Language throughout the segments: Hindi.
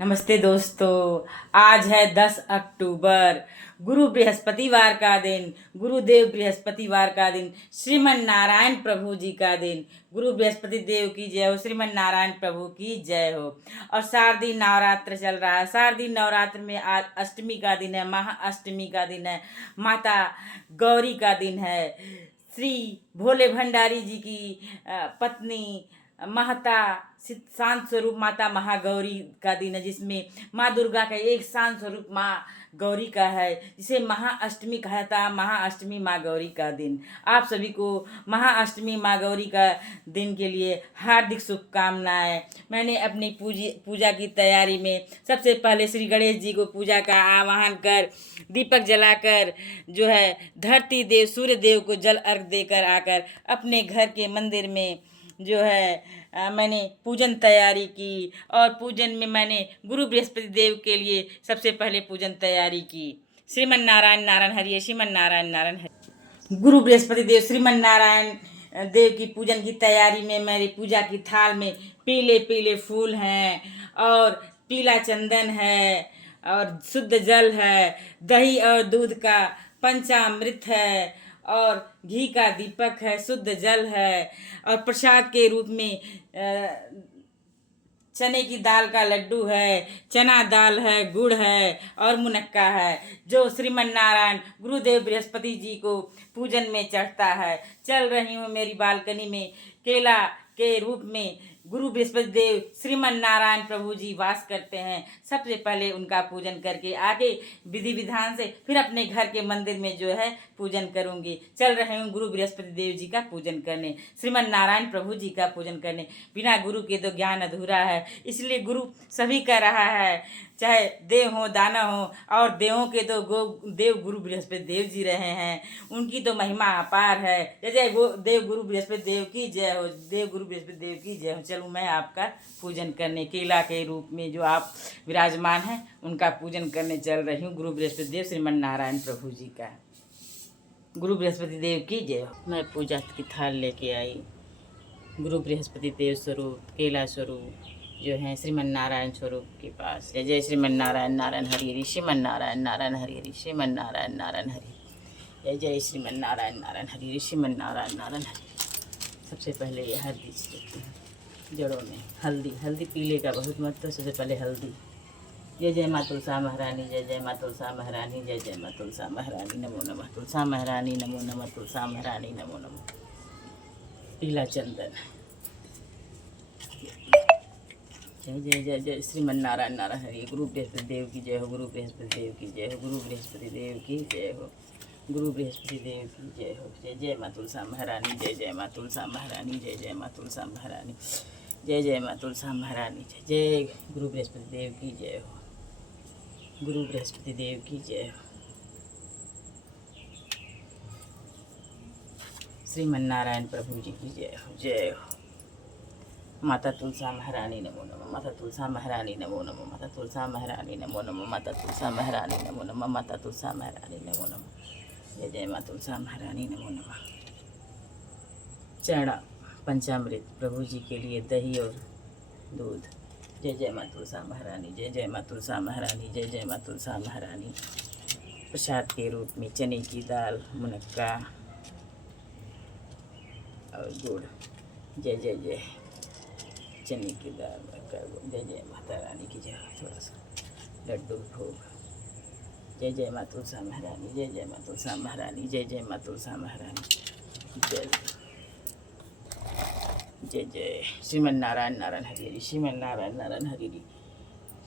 नमस्ते दोस्तों। आज है 10 अक्टूबर, गुरु बृहस्पतिवार का दिन, गुरुदेव बृहस्पतिवार का दिन, श्रीमन नारायण प्रभु जी का दिन। गुरु बृहस्पति देव की जय हो, श्रीमन नारायण प्रभु की जय हो। और शारदीय नवरात्र चल रहा है। शारदीय नवरात्र में आज अष्टमी का दिन है, महाअष्टमी का दिन है, माता गौरी का दिन है। श्री भोले भंडारी जी की पत्नी महता शांत स्वरूप माता महागौरी का दिन है, जिसमें माँ दुर्गा का एक शांत स्वरूप माँ गौरी का है, जिसे महाअष्टमी कहा जाता है। महाअष्टमी माँ गौरी का दिन। आप सभी को महाअष्टमी माँ गौरी का दिन के लिए हार्दिक शुभकामनाएं। मैंने अपनी पूजा की तैयारी में सबसे पहले श्री गणेश जी को पूजा का आवाहन कर दीपक जलाकर जो है धरती देव सूर्य देव को जल अर्घ देकर आकर अपने घर के मंदिर में जो है मैंने पूजन तैयारी की। और पूजन में मैंने गुरु बृहस्पति देव के लिए सबसे पहले पूजन तैयारी की। श्रीमन नारायण नारायण हरिये, श्रीमन नारायण नारायण हरिये। गुरु बृहस्पति देव श्रीमन नारायण देव की पूजन की तैयारी में मेरी पूजा की थाल में पीले पीले फूल हैं और पीला चंदन है और शुद्ध जल है, दही और दूध का पंचामृत है और घी का दीपक है, शुद्ध जल है और प्रसाद के रूप में चने की दाल का लड्डू है, चना दाल है, गुड़ है और मुनक्का है, जो श्रीमन नारायण गुरुदेव बृहस्पति जी को पूजन में चढ़ता है। चल रही हूँ मेरी बालकनी में केला के रूप में गुरु बृहस्पति देव श्रीमन नारायण प्रभु जी वास करते हैं। सबसे पहले उनका पूजन करके आगे विधि विधान से फिर अपने घर के मंदिर में जो है पूजन करूंगी। चल रहे हूँ गुरु बृहस्पति देव जी का पूजन करने, श्रीमन नारायण प्रभु जी का पूजन करने। बिना गुरु के तो ज्ञान अधूरा है, इसलिए गुरु सभी कर रहा है, चाहे देव हो दानव हो। और देवों के तो देव गुरु बृहस्पति देव जी रहे हैं, उनकी तो महिमा अपार है। जय जय देव गुरु बृहस्पति देव की जय हो, देव गुरु बृहस्पति देव की जय हो। चलूँ मैं आपका पूजन करने, केला के रूप में जो आप विराजमान हैं उनका पूजन करने चल रही हूँ। गुरु बृहस्पति देव श्रीमन नारायण प्रभु जी का, गुरु बृहस्पति देव की जय हो। मैं पूजा की थाल लेके आई। गुरु बृहस्पति देव स्वरूप केला स्वरूप जो है श्रीमन नारायण स्वरूप के पास। जय जय श्रीमन नारायण नारायण हरि, श्रीमन नारायण नारायण हरि, श्रीमन नारायण नारायण हरि। जय जय श्रीमन नारायण नारायण हरि, श्रीमन नारायण नारायण हरि। सबसे पहले ये हल्दी देती हूँ जड़ों में। हल्दी पीले का बहुत महत्व। सबसे पहले हल्दी। जय जय माँ तुलसा महारानी, जय जय माँ तुलसा महारानी, जय जय माँ तुलसा महारानी, नमो नमः तुलसा महारानी, नमो नमः तुलसा महारानी, नमो नमः। पीला चंदन। जय जय जय जय श्रीमन नारायण नारायण हरि। गुरु बृहस्पति देव की जय हो, गुरु बृहस्पति देव की जय हो, गुरु बृहस्पति देव की जय हो, गुरु बृहस्पति देव की जय हो। जय जय माँ तुलसा महारानी, जय जय माँ तुलसा महारानी, जय जय माँ तुलसा महारानी, जय जय माँ तुलसा महारानी, जय जय गुरु बृहस्पति देव की जय हो, गुरु बृहस्पति देव की जय हो। श्रीमन नारायण प्रभु जी की जय हो, जय हो। माता तुलसा महारानी नमो नमः, माता तुलसा महारानी नमो नमः, माता तुलसा महारानी नमो नमः, माता तुलसा महारानी नमो नमः, माता तुलसा महारानी नमो नमः। जय जय माता तुलसा महारानी नमो नमः। चढ़ा पंचामृत प्रभु जी के लिए, दही और दूध। जय जय माता तुलसा महारानी, जय जय माता तुलसा महारानी, जय जय माता तुलसा महारानी। प्रसाद के रूप में चने की दाल, मुनक्का और गुड़। जय जय जय चने की दाल, जय जय माता रानी की जय। थोड़ा सा लड्डू भोग। जय जय माता तुलसा महारानी, जय जय माता तुलसा महारानी, जय जय माता तुलसा महारानी। जय जय जय श्रीमन नारायण नारायण हरि, श्रीमन नारायण नारायण हरि।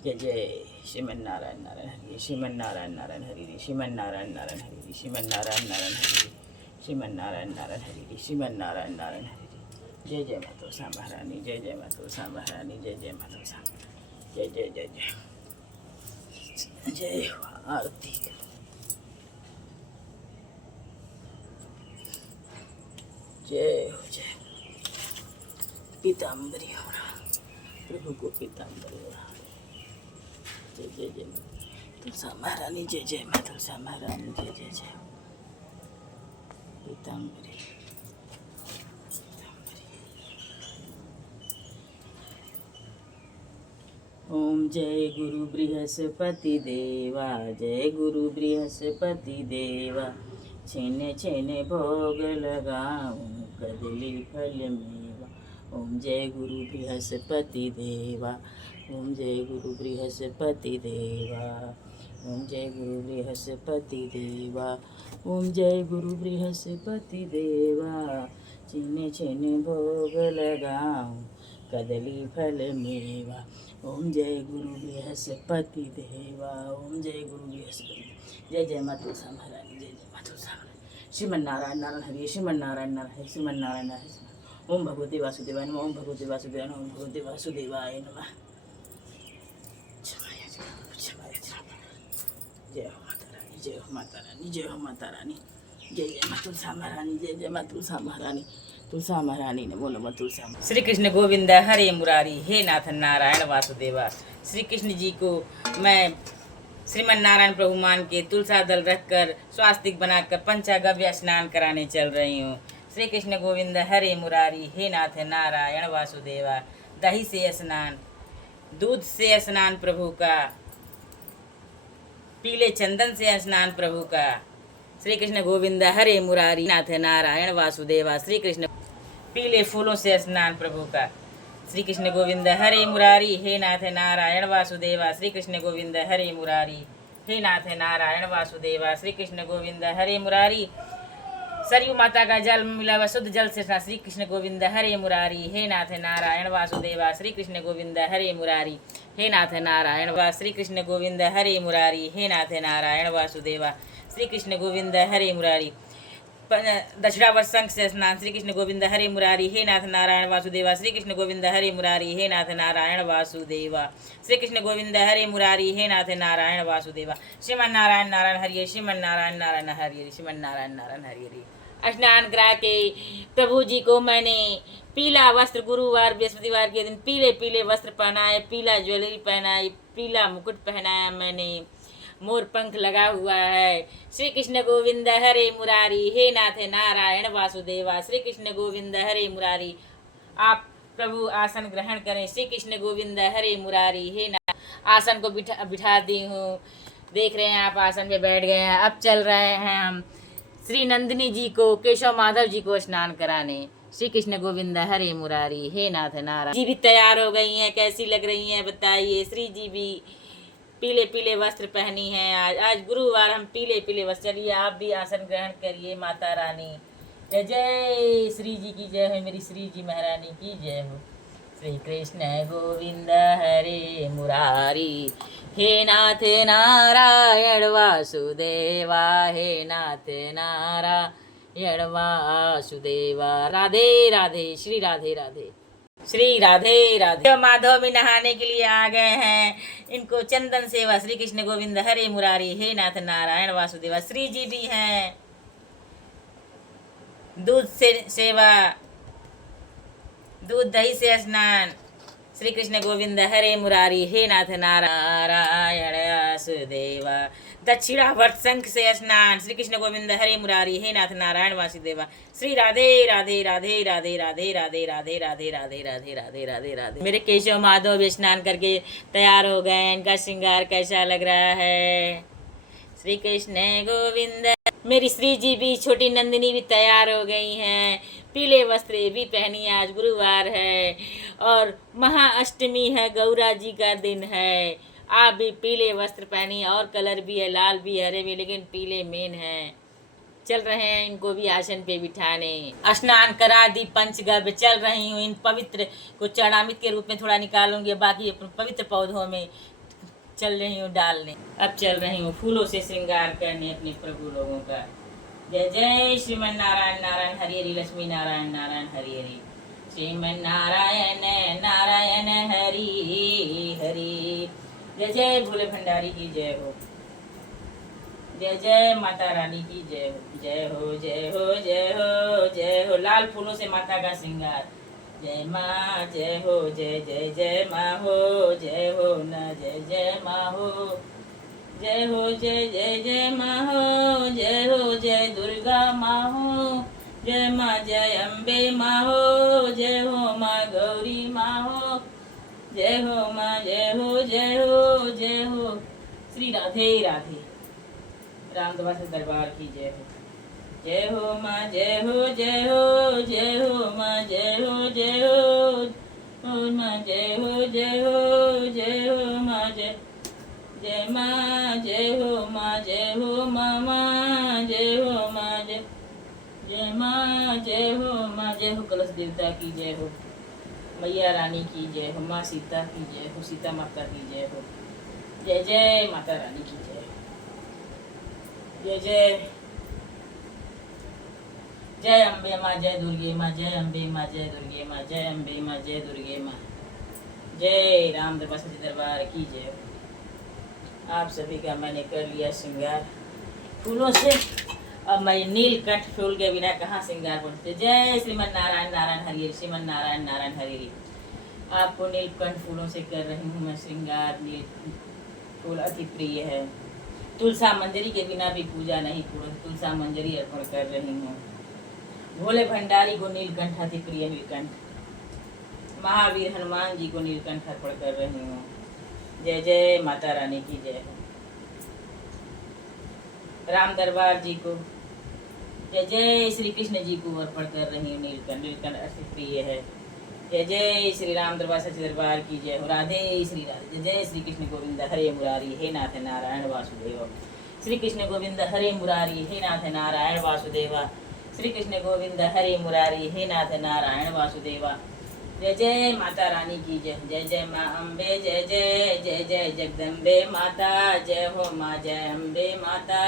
जय जय श्रीमन नारायण नारायण हरि, श्रीमन नारायण नारायण हरि, श्रीमन नारायण नारायण हरि, श्रीमन नारायण नारायण हरि, श्रीमन नारायण नारायण हरि, श्रीमन नारायण नारायण हरि। जय जय माता तुलसा महारानी, जय जय माता तुलसा महारानी, जय जय माता तुलसा, जय जय जय जय जय हो। आरती। जय हो, जय पीताम्बरी हो रहा प्रभु को, पीताम्बरी हो रहा। जय जय जय तुलसा महारानी, जय जय माता तुलसा महारानी, जय जय जय पीताम्बरी। ओम जय गुरु बृहस्पति देवा, जय गुरु बृहस्पति देवा। छेने छेने भोग लगाऊं कदली फल मेवा। ओम जय गुरु बृहस्पति देवा, ओम जय गुरु बृहस्पति देवा, ओम जय गुरु बृहस्पति देवा, ओम जय गुरु बृहस्पति देवा। छेने छेने भोग लगाऊं कदली फल मेवा। ओम जय गुरु बृहस्पति देवा, ओम जय गुरु बृहस्पति। जय जय माँ तुलसा महारानी, जय जय माँ तुलसा महारानी। श्रीमन नारायण नारायण हरि, श्रीमन नारायण नारायण हरि, श्रीमन नारायण नारायण। ओम भगवते वासुदेवाय नमः, ओम भगवते वासुदेवाय नमः, ओम भगवते वासुदेवाय नमः। जय हो माता रानी, जय हो माता रानी, जय हो माता रानी। जय जय माँ तुलसा महारानी, जय जय माँ तुलसा महारानी। तुलसा महारानी ने बोलो मत तुलसा। श्री कृष्ण गोविंद हरे मुरारी, हे नाथ नारायण वासुदेवा। श्री कृष्ण जी को मैं श्रीमन नारायण प्रभु मान के तुलसा दल रखकर स्वास्तिक बनाकर पंचागव्य स्नान कराने चल रही हूँ। श्री कृष्ण गोविंद हरे मुरारी, हे नाथ नारायण वासुदेवा। दही से स्नान, दूध से स्नान प्रभु का, पीले चंदन से स्नान प्रभु का। श्री कृष्ण गोविंद हरे मुरारी, नाथ नारायण वासुदेवा। श्री कृष्ण पीले फूलों से स्नान प्रभु का। श्री कृष्ण गोविंद हरे मुरारी, हे नाथ नारायण वासुदेवा। श्री कृष्ण गोविंद हरे मुरारी, हे नाथ नारायण वासुदेवा। श्री कृष्ण गोविंद हरे मुरारी। सरयू माता का जल मिला हुआ शुद्ध जल से स्नान। श्री कृष्ण गोविंद हरे मुरारी, हे नाथ नारायण वासुदेवा। श्री कृष्ण गोविंद हरे मुरारी, हे नाथ नारायण वा। श्री कृष्ण गोविंद हरे मुरारी, हे नाथ नारायण वासुदेवा। श्री कृष्ण गोविंद हरे मुरारी। दक्षिणावर्त शंख से स्नान। श्री कृष्ण गोविंद हरे मुरारी, हे नाथ नारायण वासुदेवा। श्री कृष्ण गोविंद हरे मुरारी, हे नाथ नारायण वासुदेवा। श्री कृष्ण गोविंद हरे मुरारी, हे नाथ नारायण वासुदेवा। श्रीमन नारायण नारायण हरि, श्रीमन नारायण नारायण हरि, श्रीमन नारायण नारायण हरि। स्नान करा के प्रभु जी को मैंने पीला वस्त्र, गुरुवार बृहस्पतिवार के दिन पीले पीले वस्त्र पहनाए, पीला ज्वेलरी पहनाई, पीला मुकुट पहनाया मैंने, मोर पंख लगा हुआ है। श्री कृष्ण गोविंद हरे मुरारी, हे नाथ नारायण वासुदेवा। श्री कृष्ण गोविंद हरे मुरारी। आप प्रभु आसन ग्रहण करें। श्री कृष्ण गोविंद हरे मुरारी, हे नाथ। आसन को बिठा दी हूँ, देख रहे हैं आप आसन पे बैठ गए हैं। अब चल रहे हैं हम श्री नंदिनी जी को, केशव माधव जी को स्नान कराने। श्री कृष्ण गोविंद हरे मुरारी, हे नाथ नारायण जी भी तैयार हो गई हैं। कैसी लग रही हैं बताइए। श्री जी भी पीले पीले वस्त्र पहनी हैं। आज गुरुवार हम पीले पीले वस्त्र। चलिए आप भी आसन ग्रहण करिए। माता रानी जय जय, श्री जी की जय हो, मेरी श्री जी महारानी की जय हो। श्री कृष्ण गोविंद हरे मुरारी, हे नाथ नारायण वासुदेवा, हे नाथ नारायण वासुदेवा। राधे राधे, श्री राधे राधे, श्री राधे राधे। माधव भी नहाने के लिए आ गए हैं, इनको चंदन सेवा। श्री कृष्ण गोविंद हरे मुरारी, हे नाथ नारायण वासुदेवा। श्री जी भी हैं, दूध से सेवा, दूध दही से स्नान। श्री कृष्ण गोविंद हरे मुरारी, हे नाथ नारायण वासुदेवा। दक्षिणावर्त शंख से स्नान। श्री कृष्ण गोविंद हरे मुरारी, हे नाथ नारायण वासुदेवा। श्री राधे राधे राधे राधे राधे राधे राधे राधे राधे राधे राधे राधे राधे। मेरे केशव माधव भी स्नान करके तैयार हो गए। इनका श्रृंगार कैसा लग रहा है। श्री कृष्ण गोविंद। मेरी श्री जी भी, छोटी नंदिनी भी तैयार हो गई हैं। पीले वस्त्र भी पहनी। आज गुरुवार है और महाअष्टमी है, गौरा जी का दिन है। आप भी पीले वस्त्र पहनी, और कलर भी है, लाल भी हरे भी, लेकिन पीले मेन है। चल रहे हैं इनको भी आसन पे बिठाने। स्नान करा दी, पंचगव्य। चल रही हूँ इन पवित्र को चरणामृत के रूप में थोड़ा निकालूंगी, बाकी पवित्र पौधों में चल रही हूँ डालने। अब चल रही हूँ फूलों से श्रृंगार करने अपने प्रभु लोगों का। जय जय श्रीमन नारायण नारायण हरि हरि, लक्ष्मी नारायण नारायण हरि हरि, श्रीमन नारायण नारायण हरि हरि। जय जय भोले भंडारी की जय हो, जय जय माता रानी की जय हो। जय हो जय हो जय हो जय हो। लाल फूलों से माता का श्रृंगार। जय माँ जय हो, जय जय जय माँ हो, जय हो न जय जय माँ हो, जय हो जय जय जय माँ हो, जय हो जय दुर्गा माँ हो, जय माँ जय अम्बे माँ हो, जय हो माँ गौरी माँ हो, जय हो माँ, जय हो जय हो जय हो। श्री राधे राधे। रामदवा से दरबार की जय हो। जय हो माँ, जय हो जय हो जय हो माँ, जय हो जय हो माँ, जय हो जय हो जय हो माँ, जय जय माँ, जय हो माँ, जय हो मामा, जय हो माँ, जय जय माँ, जय हो माँ, जय हो कलश देवता की जय हो, मैया रानी की जय हो, माँ सीता की जय हो, सीता माता की जय हो। जय जय माता रानी की जय हो। जय जय जय अम्बे माँ, जय दुर्गे माँ, जय अम्बे माँ, जय दुर्गे माँ, जय अम्बे माँ, जय दुर्गे माँ। जय राम दरबार की जय हो। आप सभी का मैंने कर लिया श्रृंगार फूलों से। अब मैं नीलकंठ फूल के बिना कहाँ श्रृंगार पहुँचते। जय श्रीमन नारायण नारायण हरि, श्रीमन नारायण नारायण हरि। आपको नीलकंठ फूलों से कर रही हूँ मैं श्रृंगार। नील फूल अति प्रिय है। तुलसा मंजरी के बिना भी पूजा नहीं पूर्ण। तुलसा मंजरी अर्पण कर रही हूँ। भोले भंडारी को नीलकंठ अति प्रिय नीलकंठ। महावीर हनुमान जी को नीलकंठ अर्पण कर रही हूँ। जय जय माता रानी की जय हो। राम दरबार जी को जय जय, श्री कृष्ण जी को अर्पण कर रही हूँ नीलकंठ। नीलकंठ अति प्रिय है। जय जय श्री राम दरबार सच्चे दरबार की जय हो। राधे श्री राधे। जय जय श्री कृष्ण गोविंद हरे मुरारी, हे नाथ नारायण वासुदेव। श्री कृष्ण गोविंद हरे मुरारी, हे नाथ नारायण वासुदेवा। श्री कृष्ण गोविंद हरे मुरारी, हे नाथ नारायण वासुदेवा। जय जय माता रानी की जय। जय जय माँ अम्बे, जय जय जय जय जगदम्बे माता, जय हो माँ, जय अम्बे माता,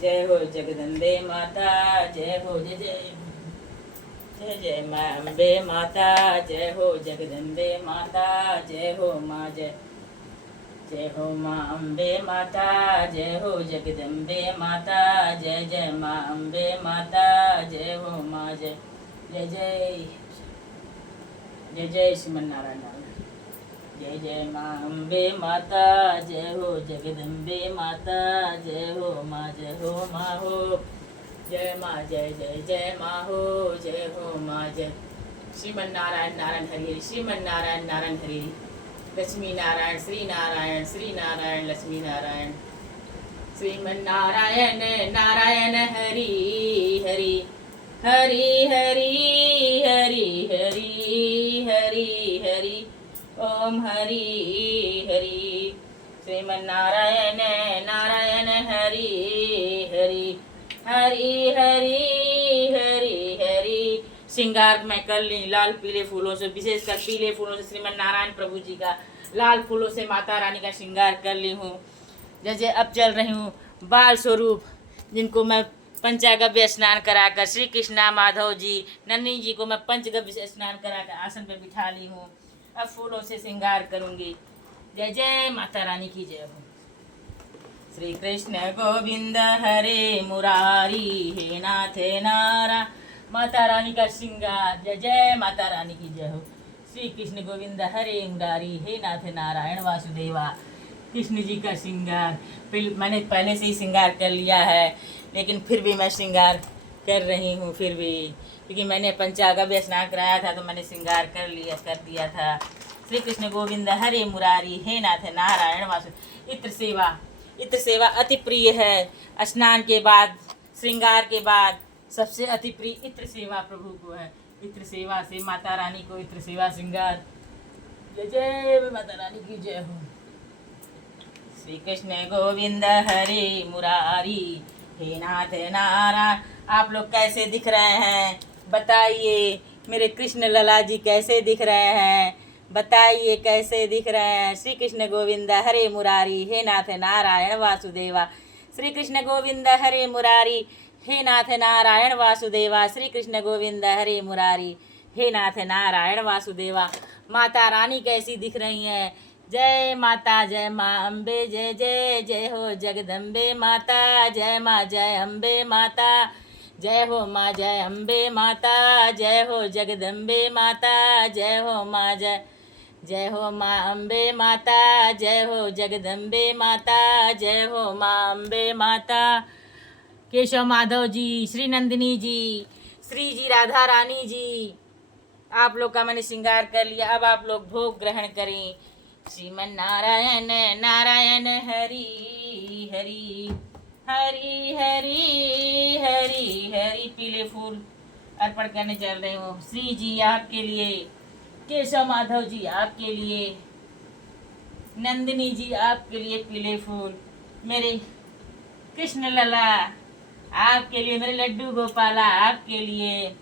जय हो जगदम्बे माता, जय हो। जय जय जय जय माँ अम्बे माता, जय हो जगदम्बे माता, जय हो माँ, जय जय हो माँ अम्बे माता, जय हो जगदम्बे माता, जय जय माँ अम्बे माता, जय हो माँ, जय जय जय जय जय श्रीमन नारायण नारायण। जय जय माँ अम्बे माता, जय हो जगदम्बे माता, जय हो माँ, जय हो माँ हो। जय माँ, जय जय जय माँ हो, जय हो माँ, जय श्रीमन नारायण नारायण हरि, श्रीमन नारायण नारायण हरि। लक्ष्मी नारायण श्री नारायण लक्ष्मी नारायण। श्रीमन नारायण नारायण हरि हरि, हरि हरि हरि हरि हरि हरि, ओम हरि हरि। श्रीमन नारायण नारायण हरि हरि, हरि हरि हरि हरि। श्रृंगार मैं कर ली लाल पीले फूलों से, विशेषकर पीले फूलों से श्रीमन नारायण प्रभु जी का, लाल फूलों से माता रानी का श्रृंगार कर ली हूँ। जैसे अब चल रही हूँ बाल स्वरूप, जिनको मैं पंचागव्य स्नान कराकर, श्री कृष्णा माधव जी नन्नी जी को मैं पंचगव्य स्नान कराकर आसन पर बिठा ली हूँ। अब फूलों से श्रृंगार करूँगी। जय जय माता रानी की जय हो। श्री कृष्ण गोविंद हरे मुरारी, हे नाथ नारा। माता रानी का श्रृंगार। जय जय माता रानी की जय हो। श्री कृष्ण गोविंद हरे मुरारी, हे नाथ नारायण वासुदेवा। कृष्ण जी का श्रृंगार मैंने पहले से ही श्रृंगार कर लिया है, लेकिन फिर भी मैं श्रृंगार कर रही हूँ फिर भी, क्योंकि मैंने पंचागव्य स्नान कराया था तो मैंने श्रृंगार कर दिया था। श्री कृष्ण गोविंद हरे मुरारी, हे नाथ नारायण वासु। इत्र सेवा अति प्रिय है। स्नान के बाद, श्रृंगार के बाद सबसे अति प्रिय इत्र सेवा प्रभु को है। इत्र सेवा से माता रानी को इत्र सेवा श्रृंगार। जय जय माता रानी की जय हो। श्री कृष्ण गोविंद हरे मुरारी, हे नाथ नारायण। आप लोग कैसे दिख रहे हैं बताइए। मेरे कृष्ण लला जी कैसे दिख रहे हैं बताइए, कैसे दिख रहे हैं। श्री कृष्ण गोविंद हरे मुरारी, हे नाथ नारायण वासुदेवा। श्री कृष्ण गोविंद हरे मुरारी, हे नाथ नारायण वासुदेवा। श्री कृष्ण गोविंद हरे मुरारी, हे नाथ नारायण वासुदेवा। माता रानी कैसी दिख रही हैं। जय माता, जय माँ अम्बे, जय जय जय हो जगदम्बे माता। जय माँ, जय अम्बे माता, जय हो माँ, जय अम्बे माता, जय हो जगदम्बे माता। जय हो माँ, जय हो माँ अम्बे माता, जय हो जगदम्बे माता। जय हो माँ अम्बे माता। केशव माधव जी, श्री नंदिनी जी, श्री जी राधा रानी जी, आप लोग का मैंने श्रृंगार कर लिया, अब आप लोग भोग ग्रहण करें। श्रीमन नारायण नारायण हरि हरि हरि हरि हरि हरि। पीले फूल अर्पण करने चल रही हूँ। श्री जी आपके लिए, केशव माधव जी आपके लिए, नंदिनी जी आपके लिए पीले फूल, मेरे कृष्ण लला आपके लिए, मेरे लड्डू गोपाला आपके लिए।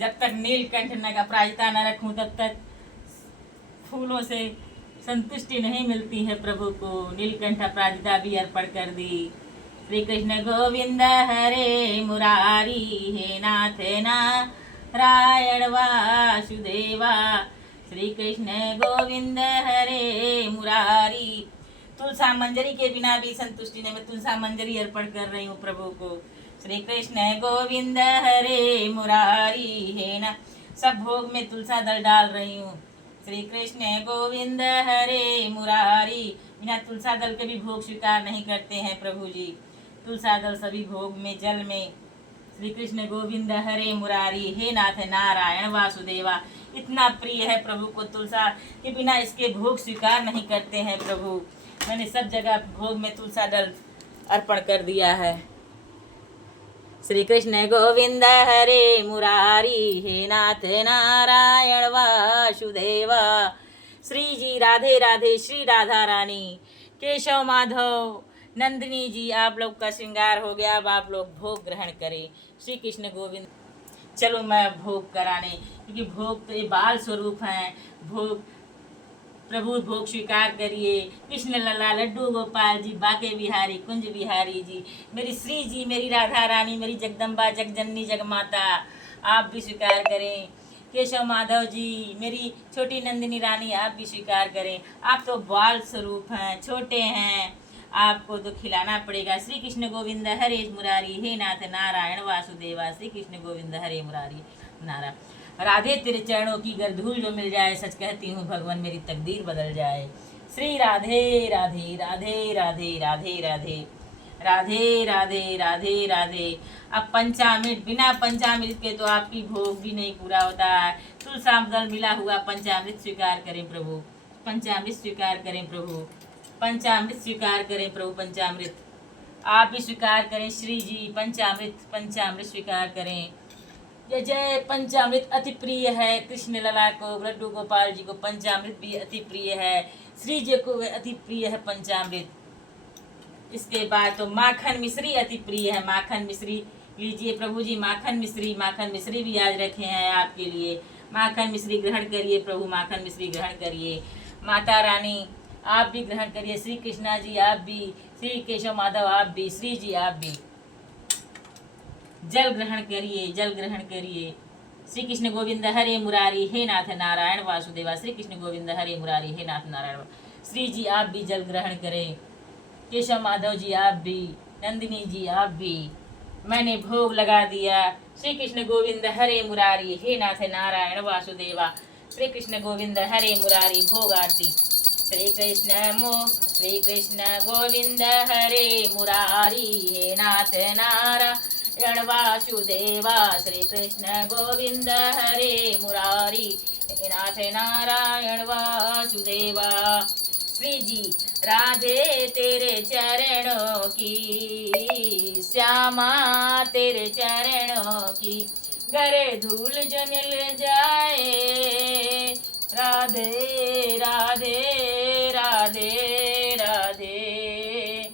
जब तक नीलकंठ न का प्रायता न रखूं तब तक फूलों से संतुष्टि नहीं मिलती है प्रभु को। नीलकंठ अपराजिता भी अर्पण कर दी। श्री कृष्ण गोविंद हरे मुरारी, हे नाथ नारायण वासुदेवा। श्री कृष्ण गोविंद हरे मुरारी। तुलसा मंजरी के बिना भी संतुष्टि नहीं, मैं तुलसा मंजरी अर्पण कर रही हूँ प्रभु को। श्री कृष्ण गोविंद हरे मुरारी, हे ना सब भोग में तुलसा दल डाल रही हूँ। श्री कृष्ण गोविंद हरे मुरारी। बिना तुलसा दल के भी भोग स्वीकार नहीं करते हैं प्रभु जी। तुलसा दल सभी भोग में, जल में। श्री कृष्ण गोविंद हरे मुरारी, हे नाथ नारायण वासुदेवा। इतना प्रिय है प्रभु को तुलसा के बिना इसके भोग स्वीकार नहीं करते हैं प्रभु। मैंने सब जगह भोग में तुलसा दल अर्पण कर दिया है। श्री कृष्ण गोविंद हरे मुरारी, हे नाथ नारायण वासुदेवा। श्री जी राधे राधे, श्री राधा रानी, केशव माधव, नंदिनी जी आप लोग का श्रृंगार हो गया। अब आप लोग भोग ग्रहण करें। श्री कृष्ण गोविंद। चलो मैं भोग कराने, क्योंकि भोग तो ये बाल स्वरूप हैं। भोग प्रभु भोग स्वीकार करिए। कृष्ण लला, लड्डू गोपाल जी, बाके बिहारी, कुंज बिहारी जी, मेरी श्री जी, मेरी राधा रानी, मेरी जगदम्बा, जगजननी, जगमाता, आप भी स्वीकार करें। केशव माधव जी, मेरी छोटी नंदिनी रानी, आप भी स्वीकार करें। आप तो बाल स्वरूप हैं, छोटे हैं, आपको तो खिलाना पड़ेगा। श्री कृष्ण गोविंद हरे मुरारी, हे नाथ नारायण वासुदेवा। श्री कृष्ण गोविंद हरे मुरारी नारायण। राधे तेरे चरणों की गर धूल जो मिल जाए, सच कहती हूँ भगवान मेरी तकदीर बदल जाए। श्री राधे राधे राधे राधे राधे राधे राधे राधे राधे राधे। अब पंचामृत, बिना पंचामृत के तो आपकी भोग भी नहीं पूरा होता है। तुलसा दल मिला हुआ पंचामृत स्वीकार करें प्रभु। पंचामृत स्वीकार करें प्रभु। पंचामृत स्वीकार करें प्रभु। पंचामृत आप भी स्वीकार करें। श्री जी पंचामृत, पंचामृत स्वीकार करें। जय जय। पंचामृत अति प्रिय है कृष्ण लला को, लड्डू गोपाल जी को पंचामृत भी अति प्रिय है। श्री जी को अति प्रिय है पंचामृत। इसके बाद तो माखन मिश्री अति प्रिय है। माखन मिश्री लीजिए प्रभु जी। माखन मिश्री, माखन मिश्री भी आज रखे हैं आपके लिए। माखन मिश्री ग्रहण करिए प्रभु। माखन मिश्री ग्रहण करिए। माता रानी आप भी ग्रहण करिए। श्री कृष्णा जी आप भी, श्री केशव माधव आप भी, श्री जी आप भी जल ग्रहण करिए। जल ग्रहण करिए। श्री कृष्ण गोविंद हरे मुरारी, हे नाथ नारायण वासुदेवा। श्री कृष्ण गोविंद हरे मुरारी, हे नाथ नारायण। श्री जी आप भी जल ग्रहण करें। केशव माधव जी आप भी, नंदिनी जी आप भी। मैंने भोग लगा दिया। श्री कृष्ण गोविंद हरे मुरारी, हे नाथ नारायण वासुदेवा। श्री कृष्ण गोविंद हरे मुरारी। भोग आरती। श्री कृष्ण गोविंद हरे मुरारी, हे नाथ नारायण वासुदेवा। श्री कृष्ण गोविंद हरे मुरारी, हे नाथ नारायण वासुदेवा। श्री जी राधे तेरे चरणों की, श्यामा तेरे चरणों की, गरे धूल जो मिल जाए। राधे राधे राधे राधे।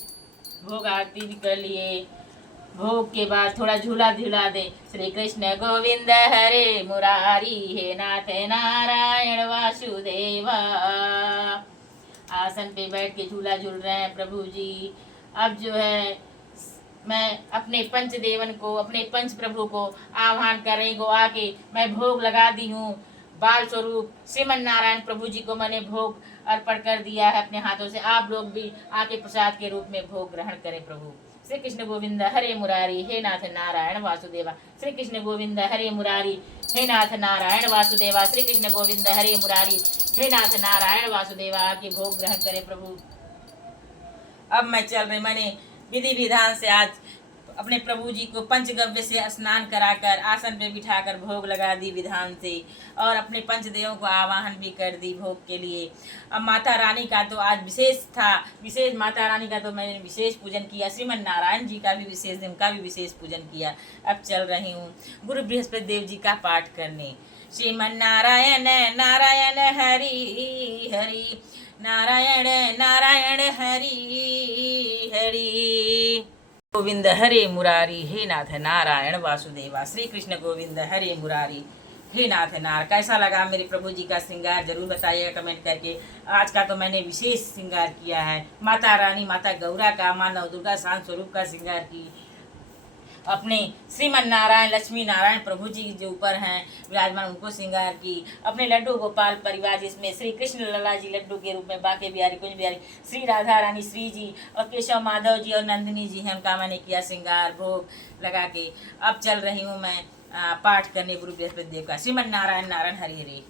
भोग आरती भी कर लिए। भोग के बाद थोड़ा झूला झूला दे। श्री कृष्ण गोविंद हरे मुरारी, हे नाथ नारायण वासुदेवा। आसन पे बैठ के झूला झूल रहे हैं प्रभु जी। अब जो है मैं अपने पंच देवन को, अपने पंच प्रभु को आह्वान कर रही हूँ। आके मैं भोग लगा दी हूँ। बाल स्वरूप श्रीमन नारायण प्रभु जी को मैंने भोग अर्पण कर दिया है अपने हाथों से। आप लोग भी आके प्रसाद के रूप में भोग ग्रहण करें प्रभु। श्री कृष्ण गोविंद हरे मुरारी, हे नाथ नारायण वासुदेवा। श्री कृष्ण गोविंद हरे मुरारी, हे नाथ नारायण वासुदेवा। श्री कृष्ण गोविंद हरे मुरारी, हे नाथ नारायण वासुदेवा। आके भोग ग्रहण करें प्रभु। अब मैं चल रही, मैंने विधि विधान से आज अपने प्रभु जी को पंचगव्य से स्नान कराकर आसन पे बिठाकर भोग लगा दी विधान से, और अपने पंचदेवों को आवाहन भी कर दी भोग के लिए। अब माता रानी का तो आज विशेष था, विशेष माता रानी का तो मैंने विशेष पूजन किया, श्रीमन नारायण जी का भी विशेष, उनका भी विशेष पूजन किया। अब चल रही हूँ गुरु बृहस्पति देव जी का पाठ करने। श्रीमन नारायण नारायण हरि हरि, नारायण नारायण हरि हरि। गोविंद हरे मुरारी, हे नाथ नारायण वासुदेवा। श्री कृष्ण गोविंद हरे मुरारी, हे नाथ नार। कैसा लगा मेरे प्रभु जी का श्रृंगार जरूर बताइएगा कमेंट करके। आज का तो मैंने विशेष श्रृंगार किया है, माता रानी माता गौरा का, माँ नव दुर्गा शांत स्वरूप का श्रृंगार की, अपने श्रीमन नारायण लक्ष्मी नारायण प्रभु जी जो ऊपर हैं विराजमान उनको श्रृंगार की, अपने लड्डू गोपाल परिवार जिसमें श्री कृष्ण लला जी लड्डू के रूप में, बाके बिहारी कुंज बिहारी, श्री राधा रानी श्री जी और केशव माधव जी और नंदिनी जी हैं, उनका मैंने किया श्रृंगार भोग लगा के। अब चल रही हूँ मैं पाठ करने गुरु बृहस्पति देव का। श्रीमन नारायण नारायण हरि हरि।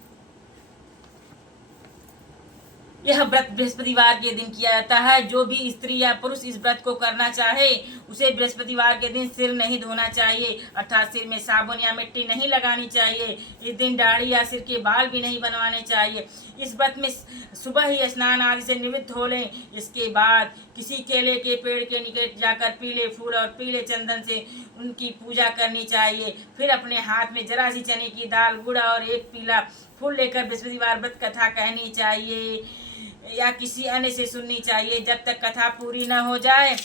यह व्रत बृहस्पतिवार के दिन किया जाता है। जो भी स्त्री या पुरुष इस व्रत को करना चाहे उसे बृहस्पतिवार के दिन सिर नहीं धोना चाहिए, अर्थात सिर में साबुन या मिट्टी नहीं लगानी चाहिए। इस दिन दाढ़ी या सिर के बाल भी नहीं बनवाने चाहिए। इस व्रत में सुबह ही स्नान आदि से निवृत्त हो लें। इसके बाद किसी केले के पेड़ के निकट जाकर पीले फूल और पीले चंदन से उनकी पूजा करनी चाहिए। फिर अपने हाथ में जरा सी चने की दाल, गुड़ और एक पीला फूल लेकर बृहस्पतिवार व्रत कथा कहनी चाहिए या किसी अन्य से सुननी चाहिए। जब तक कथा पूरी न हो जाए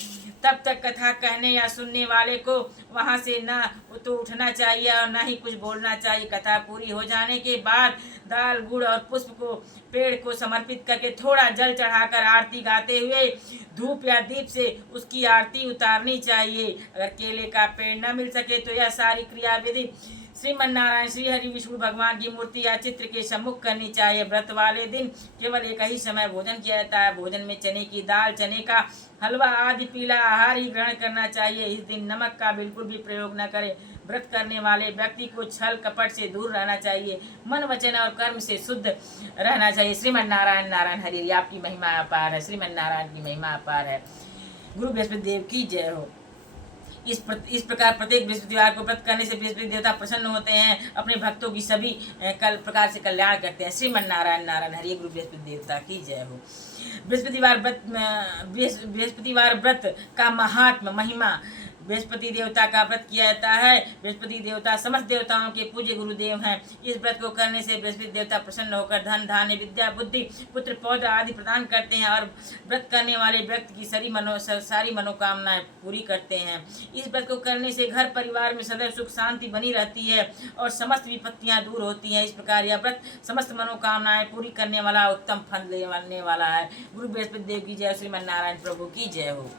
तब तक कथा कहने या सुनने वाले को वहां से न तो उठना चाहिए और न ही कुछ बोलना चाहिए। कथा पूरी हो जाने के बाद दाल, गुड़ और पुष्प को पेड़ को समर्पित करके थोड़ा जल चढ़ाकर आरती गाते हुए धूप या दीप से उसकी आरती उतारनी चाहिए। अगर केले का पेड़ न मिल सके तो यह सारी क्रिया विधि श्रीमन नारायण श्री हरि विष्णु भगवान की मूर्ति या चित्र के सम्मुख करनी चाहिए। व्रत वाले दिन केवल एक ही समय भोजन किया जाता है। भोजन में चने की दाल, चने का हलवा आदि पीला आहार ही ग्रहण करना चाहिए। इस दिन नमक का बिल्कुल भी प्रयोग न करें। व्रत करने वाले व्यक्ति को छल कपट से दूर रहना चाहिए। मन वचन और कर्म से शुद्ध रहना चाहिए। श्रीमन नारायण नारायण हरि हरि। आपकी महिमा अपार है, श्रीमन नारायण की महिमा अपार है। गुरु बृहस्पति देव की जय हो। इस प्रकार प्रत्येक बृहस्पतिवार को व्रत करने से बृहस्पति देवता प्रसन्न होते हैं, अपने भक्तों की सभी प्रकार से कल्याण करते हैं। श्रीमन नारायण नारायण हरि। गुरु बृहस्पति देवता की जय हो। बृहस्पतिवार व्रत का महात्म महिमा। बृहस्पति देवता का व्रत किया जाता है। बृहस्पति देवता समस्त देवताओं के पूज्य गुरुदेव हैं। इस व्रत को करने से बृहस्पति देवता प्रसन्न होकर धन, धान्य, विद्या, बुद्धि, पुत्र, पौत्र आदि प्रदान करते हैं और व्रत करने वाले व्यक्ति की सारी मनोकामनाएं पूरी करते हैं। इस व्रत को करने से घर परिवार में सदैव सुख शांति बनी रहती है और समस्त विपत्तियां दूर होती हैं। इस प्रकार यह व्रत समस्त मनोकामनाएं पूरी करने वाला उत्तम फल देने वाला है। गुरु बृहस्पति देव की जय। श्रीमन नारायण प्रभु की जय हो।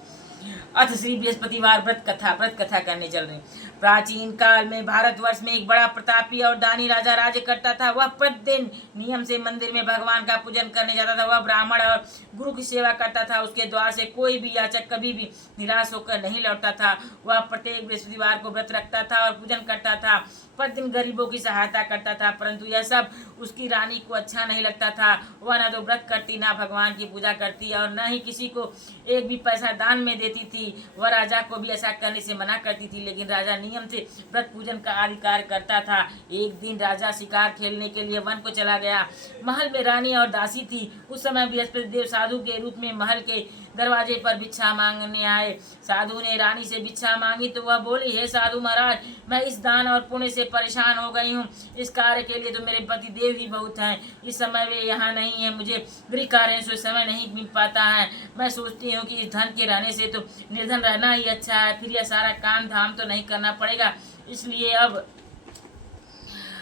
अथ श्री बृहस्पतिवार व्रत कथा करने चल रहे। प्राचीन काल में भारतवर्ष में एक बड़ा प्रतापी और दानी राजा राज्य करता था। वह प्रतिदिन नियम से मंदिर में भगवान का पूजन करने जाता था। वह ब्राह्मण और गुरु की सेवा करता था। उसके द्वार से कोई भी याचक कभी भी निराश होकर नहीं लौटता था। वह प्रत्येक बृहस्पतिवार को व्रत रखता था और पूजन करता था। प्रतिदिन गरीबों की सहायता करता था, परंतु यह सब उसकी रानी को अच्छा नहीं लगता था। वह न तो व्रत करती, न भगवान की पूजा करती और न ही किसी को एक भी पैसा दान में देती थी। वह राजा को भी ऐसा करने से मना करती थी, लेकिन राजा नियम से व्रत पूजन का आदि कार्य करता था। एक दिन राजा शिकार खेलने के लिए वन को चला गया। महल में रानी और दासी थी। उस समय बृहस्पति देव साधु के रूप में महल के दरवाजे पर भिक्षा मांगने आए। साधु ने रानी से भिक्षा मांगी तो वह बोली, हे साधु महाराज, मैं इस दान और पुण्य से परेशान हो गई हूँ। इस कार्य के लिए तो मेरे पति देव ही बहुत हैं। इस समय वे यहाँ नहीं है। मुझे गृह कार्यों से समय नहीं मिल पाता है। मैं सोचती हूँ कि इस धन के रहने से तो निर्धन रहना ही अच्छा है। फिर यह सारा काम धाम तो नहीं करना पड़ेगा। इसलिए अब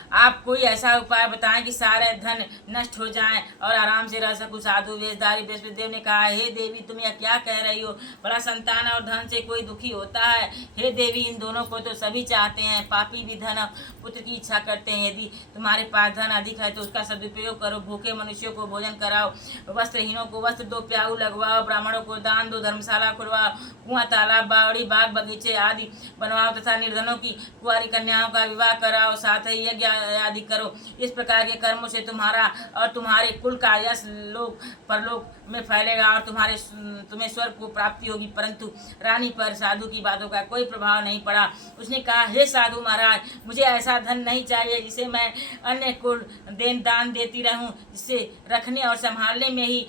आप कोई ऐसा उपाय बताएं कि सारे धन नष्ट हो जाएं और आराम से रह सकूं। साधु वेशधारी बृहस्पति देव ने कहा, हे देवी, तुम यह क्या कह रही हो? बड़ा संतान और धन से कोई दुखी होता है? हे देवी, इन दोनों को तो सभी चाहते हैं। पापी भी धन और पुत्र की इच्छा करते हैं। यदि तुम्हारे पास धन अधिक है तो उसका सदुपयोग करो। भूखे मनुष्यों को भोजन कराओ, वस्त्रहीनों को वस्त्र दो, प्याऊ लगवाओ, ब्राह्मणों को दान दो, धर्मशाला खुलवाओ, कुआं, तालाब, बावड़ी, बाग बगीचे आदि बनवाओ तथा निर्धनों की कुंवारी कन्याओं का विवाह कराओ। साथ ही यज्ञ आदि करो। इस प्रकार के कर्मों से तुम्हारा और तुम्हारे कुल का यश लोक परलोक में फैलेगा और तुम्हें स्वर्ग को प्राप्ति होगी। परंतु रानी पर साधु की बातों का कोई प्रभाव नहीं पड़ा। उसने कहा, हे साधु महाराज, मुझे ऐसा धन नहीं चाहिए जिसे मैं अन्य को दान देती रहूं, जिससे रखने और संभालने में ही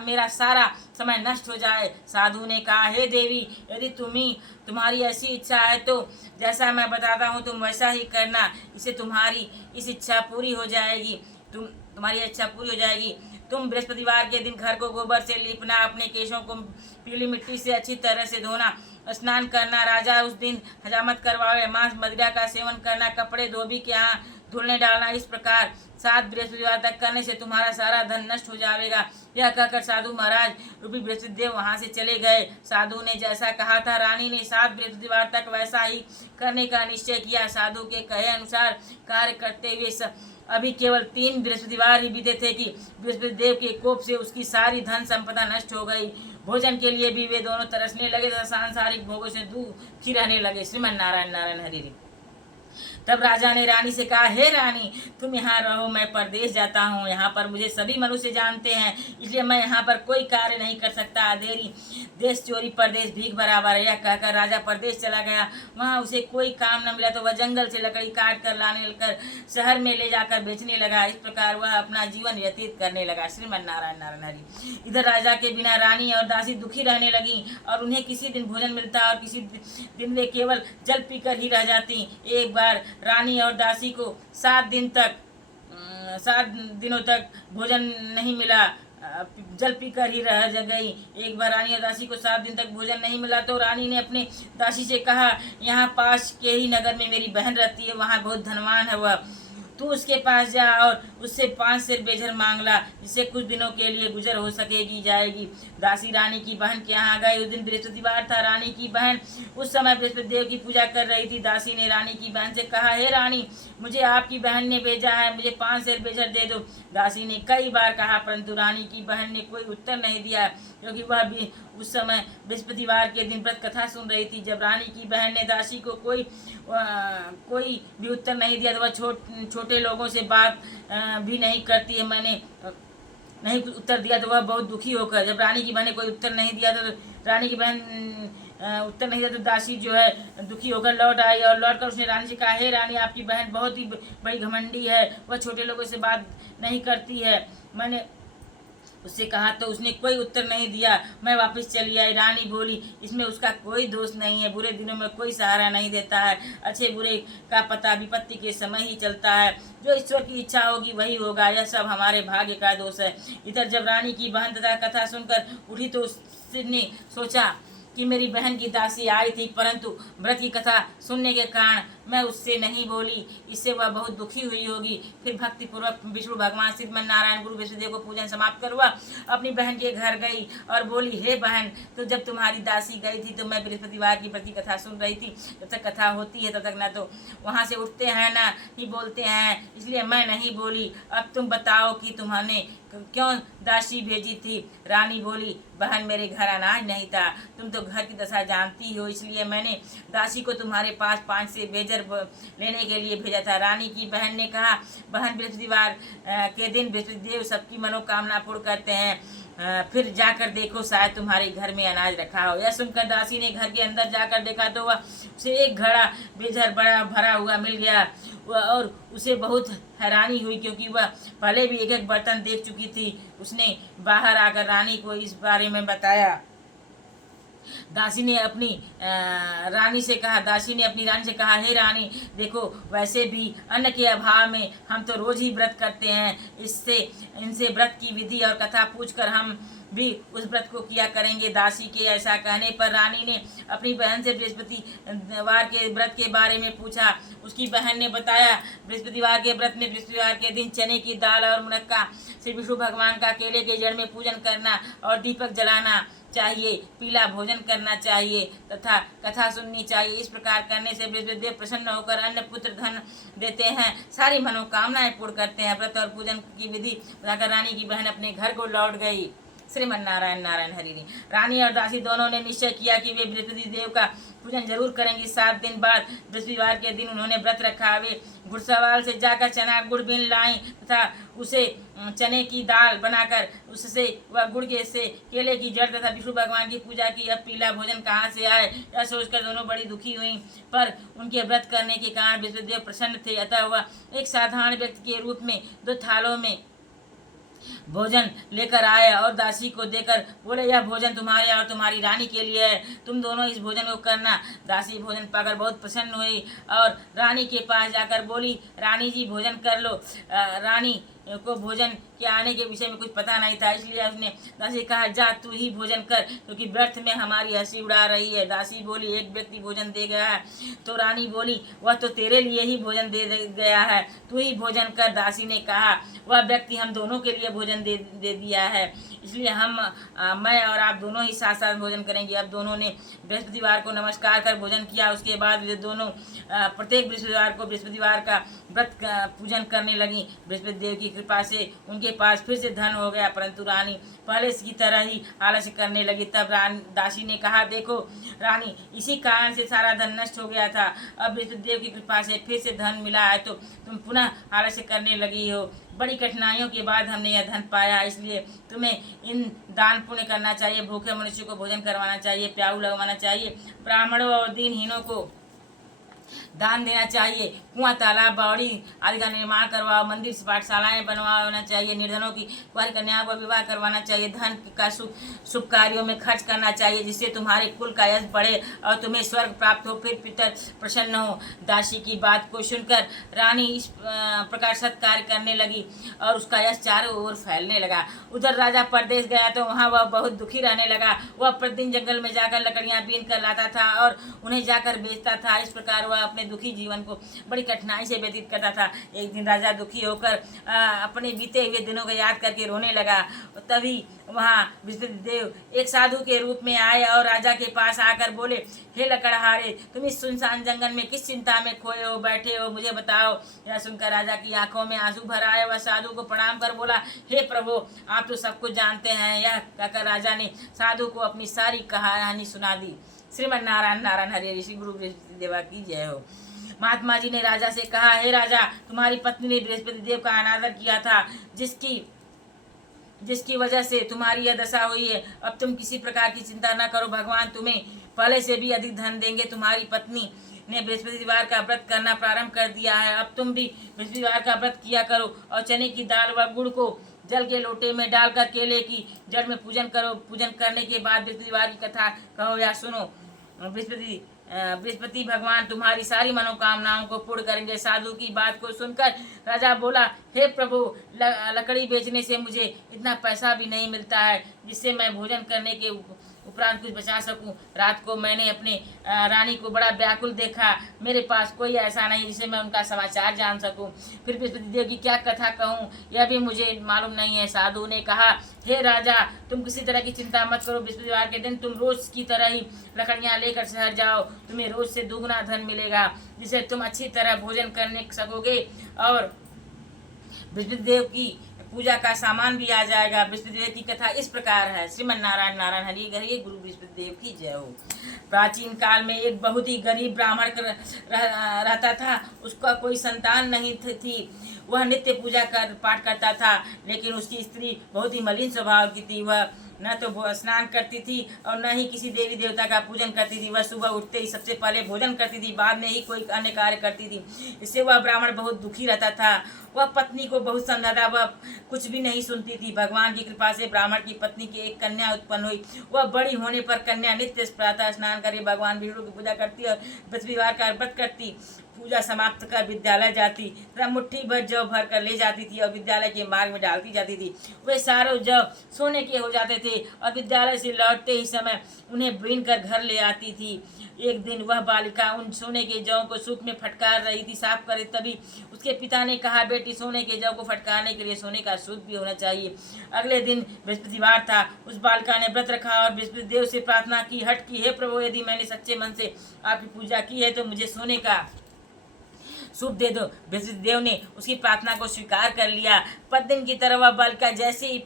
मेरा सारा समय नष्ट हो जाए। साधु ने कहा, हे देवी, यदि तुम्हारी ऐसी इच्छा है तो जैसा मैं बताता हूँ तुम वैसा ही करना, इससे तुम्हारी इस इच्छा पूरी हो जाएगी। तुम्हारी इच्छा पूरी हो जाएगी। तुम बृहस्पतिवार के दिन घर को गोबर से लीपना, अपने केशों को पीली मिट्टी से अच्छी तरह से धोना, स्नान करना, राजा उस दिन हजामत करवावे, मांस मदिरा का सेवन करना, कपड़े धोबी के यहाँ धुलने डालना। इस प्रकार 7 बृहस्पतिवार तक करने से तुम्हारा सारा धन नष्ट हो जाएगा। यह कहकर साधु महाराज रूपी बृहस्पति देव वहाँ से चले गए। साधु ने जैसा कहा था, रानी ने 7 बृहस्पतिवार तक वैसा ही करने का निश्चय किया। साधु के कहे अनुसार कार्य करते हुए अभी केवल 3 बृहस्पतिवार ही बीते थे कि बृहस्पति देव के कोप से उसकी सारी धन संपदा नष्ट हो गई। भोजन के लिए भी वे दोनों तरसने लगे तथा सांसारिक भोगों से दुखी रहने लगे। श्रीमन नारायण नारायण हरि। तब राजा ने रानी से कहा, हे रानी, तुम यहाँ रहो, मैं परदेश जाता हूँ। यहाँ पर मुझे सभी मनुष्य जानते हैं, इसलिए मैं यहाँ पर कोई कार्य नहीं कर सकता। अंधेरी देश चोरी परदेश भीख बराबर है। यह कहकर राजा परदेश चला गया। वहाँ उसे कोई काम न मिला तो वह जंगल से लकड़ी काट कर लाने कर शहर में ले जाकर बेचने लगा। इस प्रकार वह अपना जीवन व्यतीत करने लगा। श्रीमन नारायण नारायण हरि। इधर राजा के बिना रानी और दासी दुखी रहने लगी और उन्हें किसी दिन भोजन मिलता और किसी दिन वे केवल जल पीकर ही रह जाती। एक बार रानी और दासी को 7 दिनों तक भोजन नहीं मिला, जल पीकर ही रह गई। एक बार रानी और दासी को 7 दिन तक भोजन नहीं मिला तो रानी ने अपने दासी से कहा, यहाँ पास के ही नगर में मेरी बहन रहती है, वहाँ बहुत धनवान है वह, तू उसके पास जा और उससे 5 सेर बेझर मांग ला, जिससे कुछ दिनों के लिए गुजर हो सकेगी जाएगी। दासी रानी की बहन के यहाँ गई। उस दिन बृहस्पतिवार था। रानी की बहन उस समय बृहस्पति देव की पूजा कर रही थी। दासी ने रानी की बहन से कहा, हे रानी, मुझे आपकी बहन ने भेजा है, मुझे 5 सेर बेझर दे दो। दासी ने कई बार कहा, परंतु रानी की बहन ने कोई उत्तर नहीं दिया, क्योंकि वह भी उस समय बृहस्पतिवार के दिन व्रत कथा सुन रही थी। जब रानी की बहन ने दासी को कोई भी उत्तर नहीं दिया तो वह छोटे लोगों से बात भी नहीं करती है। मैंने नहीं उत्तर दिया तो वह बहुत दुखी होकर, जब रानी की बहन ने कोई उत्तर नहीं दिया तो रानी की बहन उत्तर नहीं दिया तो दासी जो है दुखी होकर लौट आई और लौटकर उसने रानी से कहा, हे रानी, आपकी बहन बहुत ही बड़ी घमंडी है, वह छोटे लोगों से बात नहीं करती है। मैंने उससे कहा तो उसने कोई उत्तर नहीं दिया। मैं वापस चली आई। रानी बोली, इसमें उसका कोई दोष नहीं है, बुरे दिनों में कोई सहारा नहीं देता है, अच्छे बुरे का पता विपत्ति के समय ही चलता है, जो ईश्वर की इच्छा होगी वही होगा, यह सब हमारे भाग्य का दोष है। इधर जब रानी की बहन तथा कथा सुनकर उठी तो उसने सोचा कि मेरी बहन की दासी आई थी, परंतु व्रत की कथा सुनने के कारण मैं उससे नहीं बोली, इससे वह बहुत दुखी हुई होगी। फिर भक्ति पूर्वक विष्णु भगवान श्रीमन नारायण गुरु विष्णुदेव को पूजन समाप्त कर वह अपनी बहन के घर गई और बोली, हे बहन, तो जब तुम्हारी दासी गई थी तो मैं बृहस्पतिवार की व्रत की कथा सुन रही थी। जब तक कथा होती है तब तक ना तो वहाँ से उठते हैं ना ही बोलते हैं, इसलिए मैं नहीं बोली। अब तुम बताओ कि तुम्हारे क्यों दासी भेजी थी? रानी बोली, बहन, मेरे घर अनाज नहीं था, तुम तो घर की दशा जानती हो, इसलिए मैंने दासी को तुम्हारे पास 5 से बेजर लेने के लिए भेजा था। रानी की बहन ने कहा, बहन, बृहस्पतिवार के दिन बृहस्पति देव सबकी मनोकामना पूर्ण करते हैं, फिर जाकर देखो, शायद तुम्हारे घर में अनाज रखा हो। यह सुनकर दासी ने घर के अंदर जाकर देखा तो वह उसे एक घड़ा बेजर बड़ा भरा हुआ मिल गया और उसे बहुत हैरानी हुई, क्योंकि वह पहले भी एक बर्तन देख चुकी थी। उसने बाहर आकर रानी को इस बारे में बताया। दासी ने अपनी रानी से कहा, हे रानी, देखो, वैसे भी अन्न के अभाव में हम तो रोज ही व्रत करते हैं, इनसे व्रत की विधि और कथा पूछकर हम भी उस व्रत को किया करेंगे। दासी के ऐसा कहने पर रानी ने अपनी बहन से बृहस्पतिवार के व्रत के बारे में पूछा। उसकी बहन ने बताया, बृहस्पतिवार के व्रत में बृहस्पतिवार के दिन चने की दाल और मुनक्का से विष्णु भगवान का केले के जड़ में पूजन करना और दीपक जलाना चाहिए, पीला भोजन करना चाहिए तथा कथा सुननी चाहिए। इस प्रकार करने से बृहस्पति देव प्रसन्न होकर अन्न पुत्र धन देते हैं, सारी मनोकामनाएं पूर्ण करते हैं। व्रत और पूजन की विधि बताकर रानी की बहन अपने घर को लौट गई। श्रीमन नारायण नारायण हरि हरि। रानी और दासी दोनों ने निश्चय किया कि वे बृहस्पति देव का पूजन जरूर करेंगी। 7 दिन बाद बृहस्पतिवार के दिन उन्होंने व्रत रखा। वे घुड़सवार से जाकर चना गुड़ बीन लाई तथा उसे चने की दाल बनाकर उससे व गुड़ के से केले की जड़ तथा विष्णु भगवान की पूजा की। अब पीला भोजन कहाँ से आए, यह सोचकर दोनों बड़ी दुखी हुई, पर उनके व्रत करने के कारण बृहस्पति देव प्रसन्न थे। अतः वह एक साधारण व्यक्ति के रूप में 2 थालों में भोजन लेकर आए और दासी को देकर बोले, यह भोजन तुम्हारे और तुम्हारी रानी के लिए है, तुम दोनों इस भोजन को करना। दासी भोजन पाकर बहुत प्रसन्न हुई और रानी के पास जाकर बोली, रानी जी भोजन कर लो। रानी को भोजन के आने के विषय में कुछ पता नहीं था, इसलिए उसने दासी कहा, जा तू ही भोजन कर, क्योंकि व्यर्थ में हमारी हंसी उड़ा रही है। दासी बोली, एक व्यक्ति भोजन दे गया है। तो रानी बोली, वह तो तेरे लिए ही भोजन दे गया है, तू ही भोजन कर। दासी ने कहा, वह व्यक्ति हम दोनों के लिए भोजन दे दिया है, इसलिए मैं और आप दोनों ही साथ साथ भोजन करेंगे। अब दोनों ने बृहस्पतिवार को नमस्कार कर भोजन किया। उसके बाद वे दोनों प्रत्येक बृहस्पतिवार को बृहस्पतिवार का व्रत पूजन करने लगी। बृहस्पति देव की कृपा से उनके पास फिर से धन हो गया, परंतु रानी पहले की तरह ही आलस्य करने लगी। तब दासी ने कहा, देखो रानी, इसी कारण से सारा धन नष्ट हो गया था, अब बृहस्पति देव की कृपा से फिर से धन मिला है तो तुम पुनः आलस्य करने लगी हो। बड़ी कठिनाइयों के बाद हमने यह धन पाया, इसलिए तुम्हें इन दान पुण्य करना चाहिए। भूखे मनुष्य को भोजन करवाना चाहिए, प्याऊ लगवाना चाहिए, ब्राह्मणों और दीनहीनों को दान देना चाहिए, कुआं तालाब बावड़ी आदि का निर्माण करवाओ, मंदिर से पाठशालाएं बनवाना चाहिए, निर्धनों की कुंवारी कन्याओं का विवाह करवाना चाहिए, धन का शुभ कार्यों में खर्च करना चाहिए, जिससे तुम्हारे कुल का यश बढ़े और तुम्हें स्वर्ग प्राप्त हो, फिर पितर प्रसन्न हो। दासी की बात को सुनकर रानी इस प्रकार सत्कार्य करने लगी और उसका यश चारों ओर फैलने लगा। उधर राजा परदेश गया तो वहाँ वह बहुत दुखी रहने लगा। वह प्रतिदिन जंगल में जाकर लकड़ियाँ बीन कर लाता था और उन्हें जाकर बेचता था। इस प्रकार वह अपने दुखी जीवन को बड़ी कठिनाई से व्यतीत करता था। एक दिन राजा दुखी होकर अपने बीते हुए दिनों को याद करके रोने लगा। तभी वहाँ बृहस्पति देव एक साधु के रूप में आए और राजा के पास आकर बोले, हे लकड़हारे, तुम इस सुनसान जंगल में किस चिंता में खोए हो बैठे हो, मुझे बताओ। यह सुनकर राजा की आंखों में आंसू भर आए। वह साधु को प्रणाम कर बोला, हे प्रभु, आप तो सब कुछ जानते हैं। यह कहकर राजा ने साधु को अपनी सारी कहानी सुना दी। श्रीमन नारायण नारायण हरि हरि। श्री गुरु बृहस्पति देवा की जय हो। महात्मा जी ने राजा से कहा, हे राजा, तुम्हारी पत्नी ने बृहस्पति देव का अनादर किया था, जिसकी वजह से तुम्हारी यह दशा हुई है। अब तुम किसी प्रकार की चिंता न करो, भगवान तुम्हें पहले से भी अधिक धन देंगे। तुम्हारी पत्नी ने बृहस्पतिवार का व्रत करना प्रारंभ कर दिया है, अब तुम भी बृहस्पतिवार का व्रत किया करो और चने की दाल व गुड़ को जल के लोटे में डालकर केले की जड़ में पूजन करो। पूजन करने के बाद बृहस्पतिवार की कथा कहो या सुनो। बृहस्पति भगवान तुम्हारी सारी मनोकामनाओं को पूर्ण करेंगे। साधु की बात को सुनकर राजा बोला, हे प्रभु, लकड़ी बेचने से मुझे इतना पैसा भी नहीं मिलता है जिससे मैं भोजन करने के उपरांत कुछ बचा सकूं। रात को मैंने अपने रानी को बड़ा व्याकुल देखा, मेरे पास कोई ऐसा नहीं जिससे मैं उनका समाचार जान सकूं। फिर बृहस्पति देव की क्या कथा कहूं, यह भी मुझे मालूम नहीं है। साधु ने कहा, हे राजा, तुम किसी तरह की चिंता मत करो। बृहस्पतिवार के दिन तुम रोज की तरह ही लकड़ियाँ लेकर शहर जाओ, तुम्हें रोज से दुगना धन मिलेगा, जिससे तुम अच्छी तरह भोजन करने सकोगे और बृहस्पति देव की पूजा का सामान भी आ जाएगा। बृहस्पति देव की कथा इस प्रकार है। श्रीमन नारायण नारायण हरि हरि। गुरु बृहस्पति देव की जय हो। प्राचीन काल में एक बहुत ही गरीब ब्राह्मण रहता था। उसका कोई संतान नहीं थी। वह नित्य पूजा कर पाठ करता था, लेकिन उसकी स्त्री बहुत ही मलिन स्वभाव की थी। वह न तो स्नान करती थी और न ही किसी देवी देवता का पूजन करती थी। वह सुबह उठते ही सबसे पहले भोजन करती थी, बाद में ही कोई अन्य कार्य करती थी। इससे वह ब्राह्मण बहुत दुखी रहता था। वह पत्नी को बहुत समझाता, वह कुछ भी नहीं सुनती थी। भगवान की कृपा से ब्राह्मण की पत्नी की एक कन्या उत्पन्न हुई। वह बड़ी होने पर कन्या नित्य प्रातः स्नान करे, भगवान विष्णु की पूजा करती और बृहस्पतिवार का व्रत करती। पूजा समाप्त कर विद्यालय जाती तथा मुट्ठी भर जौ भर कर ले जाती थी और विद्यालय के मार्ग में डालती जाती थी। वे सारों जौ सोने के हो जाते थे और विद्यालय से लौटते ही समय उन्हें बीन कर घर ले आती थी। एक दिन वह बालिका उन सोने के जौ को सूप में फटकार रही थी, साफ करे। तभी उसके पिता ने कहा, बेटी, सोने के जौ को फटकारने के लिए सोने का सूप भी होना चाहिए। अगले दिन बृहस्पतिवार था। उस बालिका ने व्रत रखा और बृहस्पति देव से प्रार्थना की, हट की, हे प्रभु, यदि मैंने सच्चे मन से आपकी पूजा की है तो मुझे सोने का सूप दे दो। बृहस्पतिदेव ने उसकी प्रार्थना को स्वीकार कर लिया। प्रतिदिन की तरह वह बालिका जैसे ही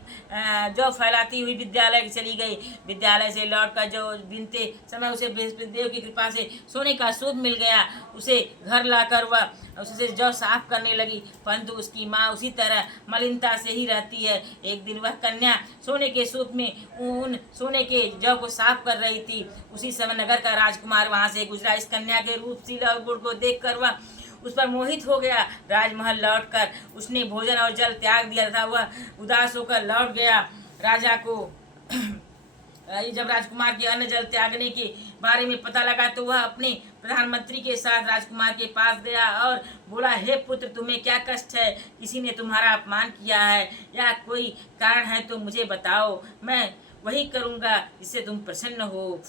जो फैलाती हुई विद्यालय चली गई। विद्यालय से लौटकर जो बीतते समय उसे बृहस्पतिदेव की कृपा से सोने का सूप मिल गया। उसे घर लाकर वह उससे जौ साफ करने लगी, परंतु उसकी माँ उसी तरह मलिनता से ही रहती है। एक दिन वह कन्या सोने के सूप में उन सोने के जौ को साफ कर रही थी। उसी समय नगर का राजकुमार वहां से गुजरा। इस कन्या के रूपशील और गुण को देखकर वह उस पर मोहित हो गया। राजमहल लौटकर उसने भोजन और जल त्याग दिया था। वह उदास होकर लौट गया। राजा को जब राजकुमार के अन्न जल त्यागने के बारे में पता लगा तो वह अपने प्रधानमंत्री के साथ राजकुमार के पास गया और बोला, हे पुत्र, तुम्हें क्या कष्ट है? किसी ने तुम्हारा अपमान किया है या कोई कारण है तो मुझे बताओ, मैं वही करूँगा जिससे तुम प्रसन्न हो।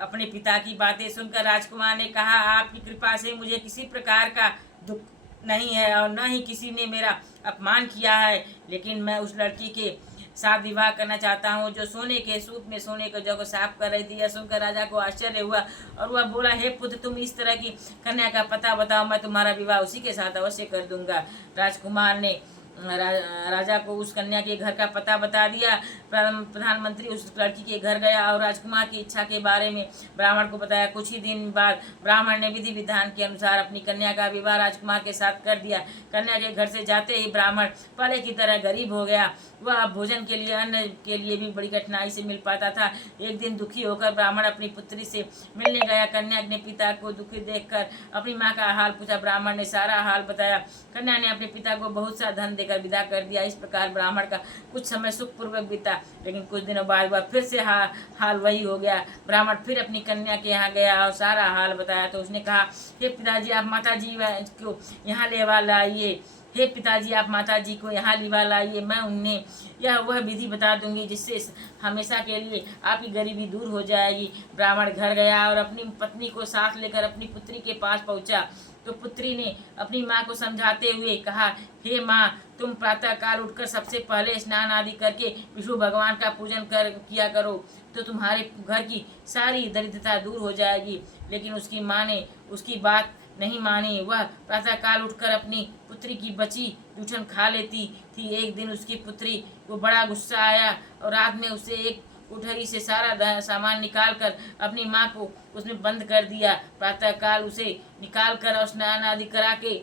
अपने पिता की बातें सुनकर राजकुमार ने कहा, आपकी कृपा से मुझे किसी प्रकार का दुख नहीं है और न ही किसी ने मेरा अपमान किया है, लेकिन मैं उस लड़की के साथ विवाह करना चाहता हूँ जो सोने के सूप में सोने के जौ को साफ कर रही थी। यह सुनकर राजा को आश्चर्य हुआ और वह बोला, हे पुत्र, तुम इस तरह की कन्या का पता बताओ, मैं तुम्हारा विवाह उसी के साथ अवश्य कर दूंगा। राजकुमार ने राजा को उस कन्या के घर का पता बता दिया। प्रधानमंत्री उस लड़की के घर गया और राजकुमार की इच्छा के बारे में ब्राह्मण को बताया। कुछ ही दिन बाद ब्राह्मण ने विधि विधान के अनुसार अपनी कन्या का विवाह राजकुमार के साथ कर दिया। कन्या के घर से जाते ही ब्राह्मण पहले की तरह गरीब हो गया। वह अब भोजन के लिए, अन्न के लिए भी बड़ी कठिनाई से मिल पाता था। एक दिन दुखी होकर ब्राह्मण अपनी पुत्री से मिलने गया। कन्या ने पिता को दुखी देखकर अपनी माँ का हाल पूछा। ब्राह्मण ने सारा हाल बताया। कन्या ने अपने पिता को बहुत सा धन देकर विदा कर दिया। इस प्रकार ब्राह्मण का कुछ समय सुखपूर्वक बीता, लेकिन कुछ दिनों बाद वह फिर से हाल वही हो गया। ब्राह्मण फिर अपनी कन्या के यहाँ गया और सारा हाल बताया तो उसने कहा, हे पिताजी, आप माताजी को यहाँ लेवा लाइए। हे पिताजी, आप माताजी को यहाँ लिवा लाइए। मैं उन्हें यह वह विधि बता दूंगी जिससे हमेशा के लिए आपकी गरीबी दूर हो जाएगी। ब्राह्मण घर गया और अपनी पत्नी को साथ लेकर अपनी पुत्री के पास पहुंचा तो पुत्री ने अपनी माँ को समझाते हुए कहा, हे माँ, तुम प्रातः काल उठकर सबसे पहले स्नान आदि करके विष्णु भगवान का पूजन किया करो तो तुम्हारे घर की सारी दरिद्रता दूर हो जाएगी। लेकिन उसकी माँ ने उसकी बात नहीं मानी। वह प्रातः काल उठकर अपनी पुत्री की बची जूठन खा लेती थी। एक दिन उसकी पुत्री को बड़ा गुस्सा आया और रात में उसे एक उठरी से सारा सामान निकालकर अपनी माँ को उसमें बंद कर दिया। प्रातः काल उसे निकाल कर और स्नान आदि करा के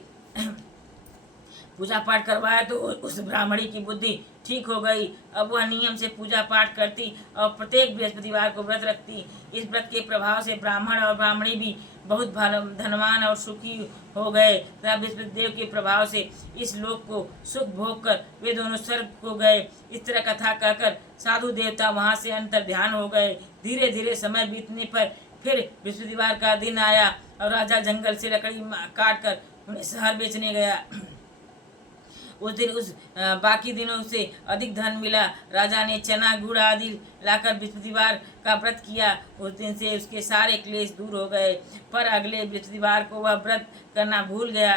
पूजा पाठ करवाया तो उस ब्राह्मणी की बुद्धि ठीक हो गई। अब वह नियम से पूजा पाठ करती और प्रत्येक बृहस्पतिवार को व्रत रखती। इस व्रत के प्रभाव से ब्राह्मण और ब्राह्मणी भी बहुत धनवान और सुखी हो गए तथा बृहस्पतिदेव के प्रभाव से इस लोक को सुख भोग कर वे दोनों स्वर्ग को गए। इस तरह कथा कहकर साधु देवता वहाँ से अंतर ध्यान हो गए। धीरे धीरे समय बीतने पर फिर बृहस्पतिवार का दिन आया और राजा जंगल से लकड़ी काट कर उन्हें शहर बेचने गया। उस दिन बाकी दिनों से अधिक धन मिला। राजा ने चना गुड़ आदि लाकर बृहस्पतिवार का व्रत किया। उस दिन से उसके सारे क्लेश दूर हो गए। पर अगले बृहस्पतिवार को वह व्रत करना भूल गया।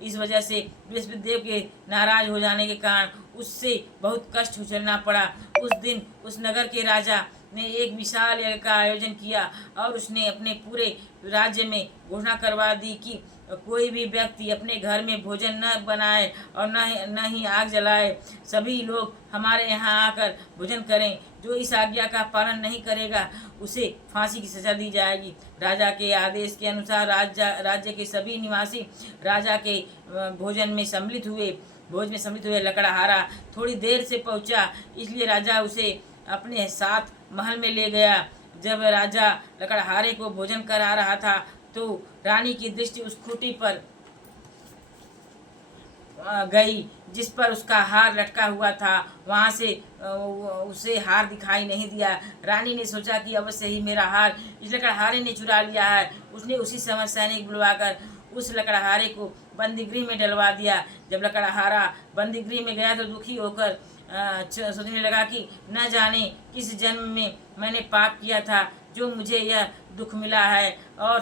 इस वजह से बृहस्पतिदेव के नाराज हो जाने के कारण उससे बहुत कष्ट उछलना पड़ा। उस दिन उस नगर के राजा ने एक विशाल यज्ञ का आयोजन किया और उसने अपने पूरे राज्य में घोषणा करवा दी कि कोई भी व्यक्ति अपने घर में भोजन न बनाए और न ही आग जलाए। सभी लोग हमारे यहाँ आकर भोजन करें। जो इस आज्ञा का पालन नहीं करेगा उसे फांसी की सजा दी जाएगी। राजा के आदेश के अनुसार राज्य के सभी निवासी राजा के भोज में सम्मिलित हुए। लकड़हारा थोड़ी देर से पहुंचा, इसलिए राजा उसे अपने साथ महल में ले गया। जब राजा लकड़हारे को भोजन करा रहा था तो रानी की दृष्टि उस खूंटी पर गई जिस पर उसका हार लटका हुआ था। वहां से उसे हार दिखाई नहीं दिया। रानी ने सोचा कि अवश्य ही मेरा हार इस लकड़हारे ने चुरा लिया है। उसने उसी समय सैनिक बुलवाकर उस लकड़हारे को बंदीगृह में डलवा दिया। जब लकड़हारा बंदीगृह में गया तो दुखी होकर सोचने लगा कि न जाने किस जन्म में मैंने पाप किया था जो मुझे यह दुख मिला है। और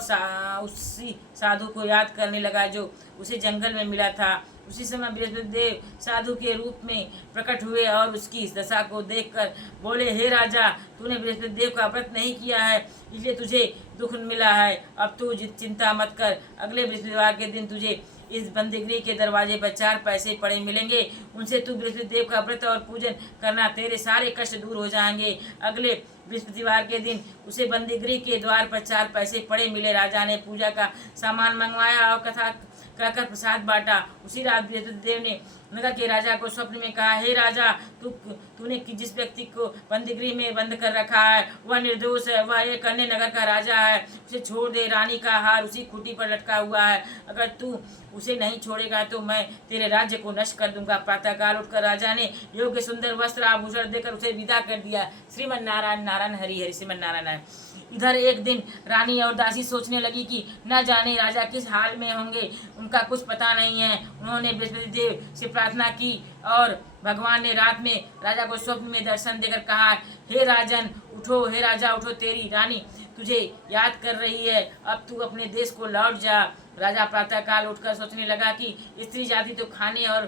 उसी साधु को याद करने लगा जो उसे जंगल में मिला था। उसी समय बृहस्पति देव साधु के रूप में प्रकट हुए और उसकी इस दशा को देखकर बोले, हे राजा, तूने बृहस्पति देव का व्रत नहीं किया है, इसलिए तुझे दुख मिला है। अब तू चिंता मत कर, अगले बृहस्पतिवार के दिन तुझे इस बंदीगृह के दरवाजे पर 4 पैसे पड़े मिलेंगे, उनसे तू बृहस्पति देव का व्रत और पूजन करना, तेरे सारे कष्ट दूर हो जाएंगे। अगले बृहस्पतिवार के दिन उसे बंदीगृह के द्वार पर 4 पैसे पड़े मिले। राजा ने पूजा का सामान मंगवाया और कथा कहकर प्रसाद बांटा। उसी रात बृहस्पति देव ने नगर के राजा को स्वप्न में कहा, हे राजा, तूने जिस व्यक्ति को बंदीगृह में बंद कर रखा है वह निर्दोष है, वह एक अन्य नगर का राजा है, उसे छोड़ दे। रानी का हार उसी खूंटी पर लटका हुआ है, अगर तू उसे नहीं छोड़ेगा तो मैं तेरे राज्य को नष्ट कर दूंगा। प्रातःकाल उठकर राजा ने योग्य सुंदर वस्त्र आभूषण देकर उसे विदा कर दिया। श्रीमन नारायण नारायण हरि हरि श्रीमन नारायण है। इधर एक दिन रानी और दासी सोचने लगी कि न जाने राजा किस हाल में होंगे, उनका कुछ पता नहीं है। उन्होंने बृहस्पति देव से प्रार्थना की और भगवान ने रात में राजा को स्वप्न में दर्शन देकर कहा, हे राजन उठो, हे राजा उठो, तेरी रानी तुझे याद कर रही है, अब तू अपने देश को लौट जा। राजा प्रातःकाल उठकर सोचने लगा कि स्त्री जाति तो खाने और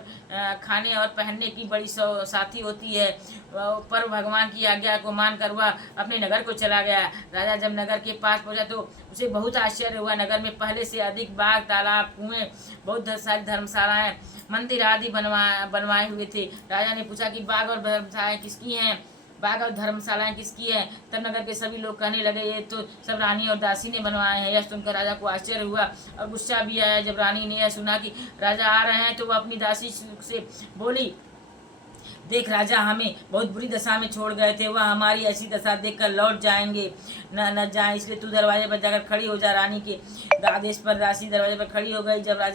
पहनने की बड़ी साथी होती है, पर भगवान की आज्ञा को मानकर वह अपने नगर को चला गया। राजा जब नगर के पास पहुंचा तो उसे बहुत आश्चर्य हुआ। नगर में पहले से अधिक बाग, तालाब, कुएं, बहुत सारी धर्मशालाएं, मंदिर आदि बनवाए हुए थे। राजा ने पूछा कि बाग और धर्मशालाएं किसकी हैं, बाग और धर्मशालाएं किसकी है। तब नगर के सभी लोग कहने लगे, ये तो सब रानी और दासी ने बनवाए हैं। यह सुनकर राजा को आश्चर्य हुआ और गुस्सा भी आया। जब रानी ने यह सुना कि राजा आ रहे हैं तो वह अपनी दासी से बोली, देख राजा हमें बहुत बुरी दशा में छोड़ गए थे, वह हमारी ऐसी दशा देखकर लौट जाएंगे न जाए, इसलिए तू दरवाजे पर जाकर खड़ी हो जा। रानी के आदेश पर दासी दरवाजे पर खड़ी हो गई। जब राजा